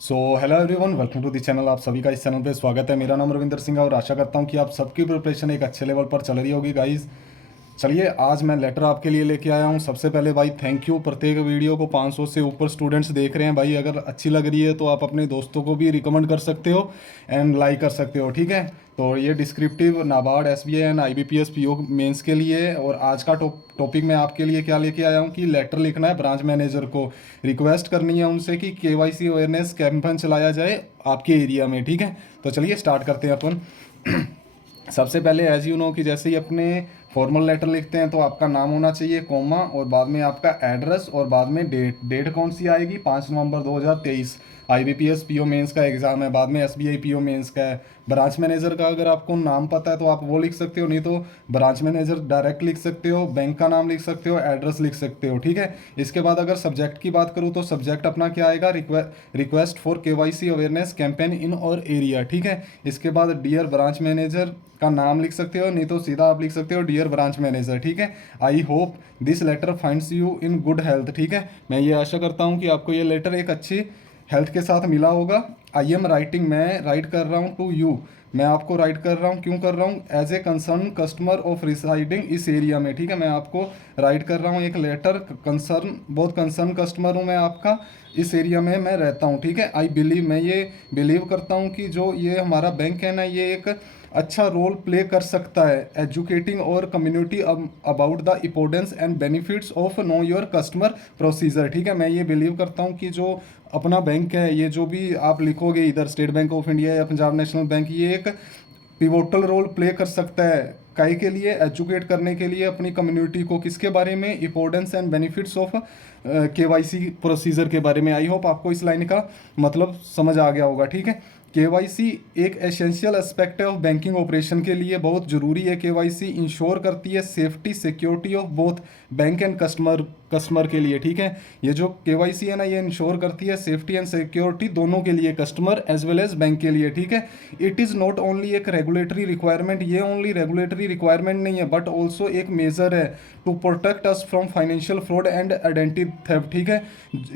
So hello everyone, welcome to the channel. आप सभी का इस चैनल पे स्वागत है। मेरा नाम रविंदर सिंह है और आशा करता हूँ कि आप सबकी प्रिपरेशन एक अच्छे लेवल पर चल रही होगी गाइस। चलिए, आज मैं लेटर आपके लिए लेके आया हूँ। सबसे पहले भाई थैंक यू। प्रत्येक वीडियो को 500 से ऊपर स्टूडेंट्स देख रहे हैं भाई। अगर अच्छी लग रही है तो आप अपने दोस्तों को भी रिकमेंड कर सकते हो एंड लाइक कर सकते हो, ठीक है। तो ये descriptive NABARD SBI and IBPS PO mains के लिए है। और आज का टॉपिक मैं आपके लिए क्या लेके आया हूँ कि लेटर लिखना है ब्रांच मैनेजर को। रिक्वेस्ट करनी है उनसे कि केवाईसी अवेयरनेस कैंपेन चलाया जाए आपके एरिया में, ठीक है। तो चलिए स्टार्ट करते हैं अपन। सबसे पहले एज यू नो कि जैसे ही अपने फॉर्मल लेटर लिखते हैं तो आपका नाम होना चाहिए, कॉमा, और बाद में आपका एड्रेस, और बाद में डेट कौन सी आएगी, 5 नवंबर 2023। आईबीपीएस पीओ मेंस का एग्जाम है, बाद में एसबीआई पीओ मेंस का है। ब्रांच मैनेजर का अगर आपको नाम पता है तो आप वो लिख सकते हो, नहीं तो ब्रांच मैनेजर डायरेक्ट लिख सकते हो, बैंक का नाम लिख सकते हो, एड्रेस लिख सकते हो, ठीक है। इसके बाद अगर सब्जेक्ट की बात करूँ तो सब्जेक्ट अपना क्या आएगा, request for KYC awareness campaign in और एरिया, ठीक है। इसके बाद डियर ब्रांच मैनेजर का नाम लिख सकते हो, नहीं तो सीधा आप लिख सकते हो डियर ब्रांच मैनेजर, ठीक है। I hope this letter finds you in good health, ठीक है। मैं ये आशा करता हूँ कि आपको ये लेटर एक अच्छी हेल्थ के साथ मिला होगा। आई एम राइटिंग, मैं राइट कर रहा हूँ टू यू, मैं आपको राइट कर रहा हूँ, क्यों कर रहा हूँ, as a concern customer of residing इस एरिया में, ठीक है। मैं आपको राइट कर रहा हूँ एक लेटर, कंसर्न, बहुत कंसर्न कस्टमर हूँ मैं आपका, इस एरिया में मैं रहता हूँ, ठीक है। आई बिलीव, मैं ये बिलीव करता हूँ कि जो ये हमारा बैंक है ना, ये एक अच्छा रोल प्ले कर सकता है एजुकेटिंग और community about the importance and benefits of know your customer procedure, ठीक है। मैं ये बिलीव करता हूँ कि जो अपना बैंक है, ये जो भी आप लिखोगे इधर स्टेट बैंक ऑफ इंडिया या पंजाब नेशनल बैंक, ये एक पिवोटल रोल प्ले कर सकता है काई के लिए, एजुकेट करने के लिए अपनी कम्युनिटी को, किसके बारे में, importance and benefits of KYC procedure के बारे में। आई होप आपको इस लाइन का मतलब समझ आ गया होगा, ठीक है। केवाईसी एक एसेंशियल एस्पेक्ट है ऑफ बैंकिंग ऑपरेशन के लिए, बहुत ज़रूरी है। केवाईसी इंश्योर करती है safety security of both bank and customer के लिए, ठीक है। ये जो केवाईसी है ना, ये इंश्योर करती है सेफ्टी एंड सिक्योरिटी दोनों के लिए, customer as well as bank के लिए, ठीक है। इट इज़ नॉट ओनली एक रेगुलेटरी रिक्वायरमेंट, ये ओनली रेगुलेटरी रिक्वायरमेंट नहीं है, बट ऑल्सो एक मेजर है to protect us from financial fraud and identity theft, ठीक है।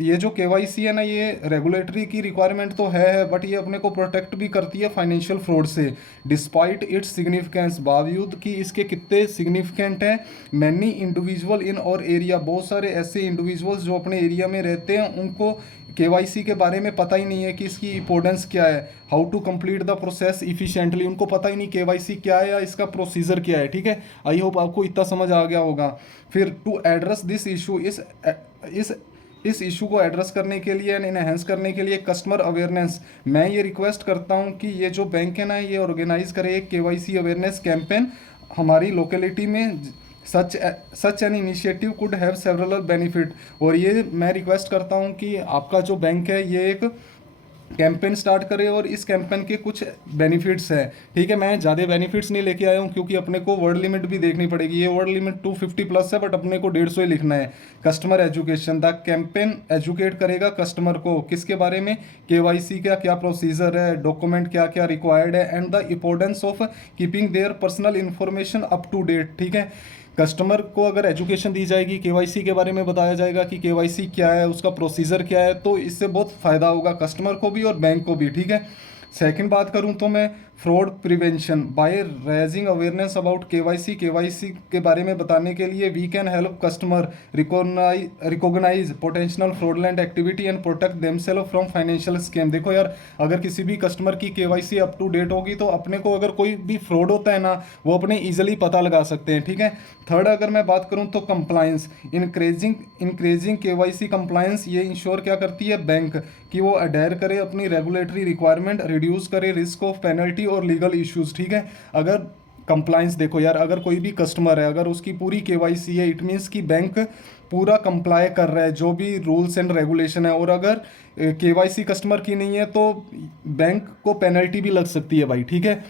ये जो केवाईसी है ना, ये रेगुलेटरी की रिक्वायरमेंट तो है, बट ये अपने को प्रोटेक्ट भी करती है फाइनेंशियल फ्रॉड से। डिस्पाइट इट्स सिग्निफिकेंस, बावजूद कि इसके कितने सिग्निफिकेंट हैं, मैनी इंडिविजुअल इन और एरिया, बहुत सारे ऐसे इंडिविजुअल्स जो अपने एरिया में रहते हैं उनको केवाईसी के बारे में पता ही नहीं है कि इसकी इंपॉर्टेंस क्या है, how to complete the process efficiently, उनको पता ही नहीं केवाईसी क्या है या इसका प्रोसीजर क्या है, ठीक है। आई होप आपको इतना समझ आ गया होगा। फिर टू एड्रेस दिस इशू, इस इस इशू को एड्रेस करने के लिए एंड इनहेंस करने के लिए कस्टमर अवेयरनेस, मैं ये रिक्वेस्ट करता हूँ कि ये जो बैंक है ना, ये ऑर्गेनाइज करे एक केवाईसी अवेयरनेस कैंपेन हमारी लोकेलिटी में। Such such an initiative could have several benefit, और ये मैं रिक्वेस्ट करता हूँ कि आपका जो बैंक है ये एक कैंपेन स्टार्ट करे और इस कैंपेन के कुछ बेनिफिट्स हैं, ठीक है। मैं ज़्यादा बेनिफिट्स नहीं लेके आया हूँ क्योंकि अपने को वर्ड लिमिट भी देखनी पड़ेगी। ये वर्ड लिमिट 250 प्लस है, बट अपने को 150 ही लिखना है। Customer education, the campaign educate करेगा कस्टमर को किसके बारे में, केवाईसी का क्या प्रोसीजर है, डॉक्यूमेंट क्या क्या रिक्वायर्ड है, and the importance of keeping their personal information up to date, ठीक है। कस्टमर को अगर एजुकेशन दी जाएगी, केवाईसी के बारे में बताया जाएगा कि केवाईसी क्या है, उसका प्रोसीजर क्या है, तो इससे बहुत फ़ायदा होगा कस्टमर को भी और बैंक को भी, ठीक है। सेकंड बात करूं तो मैं fraud prevention by raising awareness about KYC के बारे में बताने के लिए we can help customer recognise potential fraudulent activity and protect themselves from financial scam. देखो यार, अगर किसी भी कस्टमर की केवाईसी अप टू डेट होगी तो अपने को अगर कोई भी फ्रॉड होता है ना, वो अपने ईजिली पता लगा सकते हैं, ठीक है। थर्ड अगर मैं बात करूं तो कंप्लायंस, इंक्रेजिंग केवाईसी कंप्लायंस, ये इंश्योर क्या करती है बैंक, कि वो अडेयर करे अपनी रेगुलेटरी रिक्वायरमेंट, रिड्यूस करे रिस्क ऑफ पेनल्टी और लीगल इश्यूज, ठीक है। अगर कंप्लायंस, देखो यार, अगर कोई भी कस्टमर है, अगर उसकी पूरी केवाईसी है, इट मीन्स कि बैंक पूरा कंप्लाई कर रहा है जो भी रूल्स एंड रेगुलेशन है। और अगर केवाईसी कस्टमर की नहीं है तो बैंक को पेनल्टी भी लग सकती है भाई, ठीक है।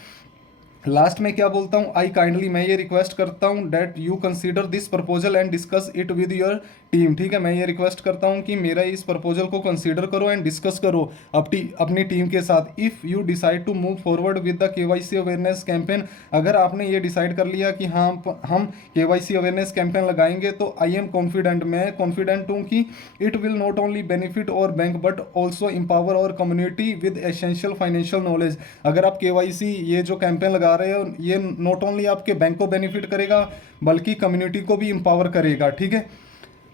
लास्ट में क्या बोलता हूँ, आई काइंडली, मैं ये रिक्वेस्ट करता हूँ date you consider this proposal and discuss it with your team, ठीक है। मैं ये रिक्वेस्ट करता हूँ कि मेरा इस प्रपोजल को कंसीडर करो एंड डिस्कस करो अपनी टीम के साथ। If you decide to move forward with the KYC awareness campaign, अगर आपने ये डिसाइड कर लिया कि हाँ हम केवाईसी अवेयरनेस कैंपेन लगाएंगे, तो आई एम कॉन्फिडेंट, मैं कॉन्फिडेंट हूँ कि it will not only benefit और बैंक बट ऑल्सो एम्पावर और community with essential financial knowledge. अगर आप केवाईसी ये जो कैंपेन लगा रहे हो, ये नॉट ओनली आपके बैंक को बेनिफिट करेगा बल्कि कम्युनिटी को भी एम्पावर करेगा, ठीक है।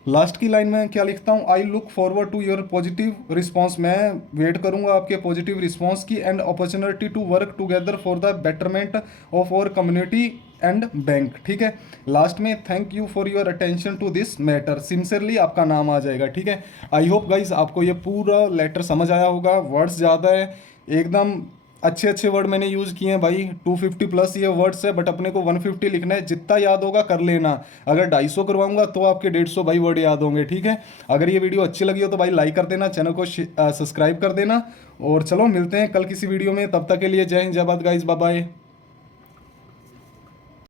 लास्ट की लाइन में क्या लिखता हूँ, I look forward to your positive response, मैं वेट करूंगा आपके पॉजिटिव रिस्पॉन्स की, and opportunity to work together for the betterment of our community and bank, ठीक है। लास्ट में thank you for your attention to this matter, sincerely आपका नाम आ जाएगा, ठीक है। आई होप गाइज आपको ये पूरा लेटर समझ आया होगा। वर्ड्स ज़्यादा है, एकदम अच्छे अच्छे वर्ड मैंने यूज़ किए हैं भाई, 250 प्लस ये वर्ड्स है, बट अपने को 150 लिखना है। जितना याद होगा कर लेना, अगर 250 करवाऊंगा तो आपके 150 भाई वर्ड याद होंगे, ठीक है। अगर ये वीडियो अच्छी लगी हो तो भाई लाइक कर देना, चैनल को सब्सक्राइब कर देना, और चलो मिलते हैं कल किसी वीडियो में। तब तक के लिए जय हिंद, जय भारत गाइस, बाय बाय।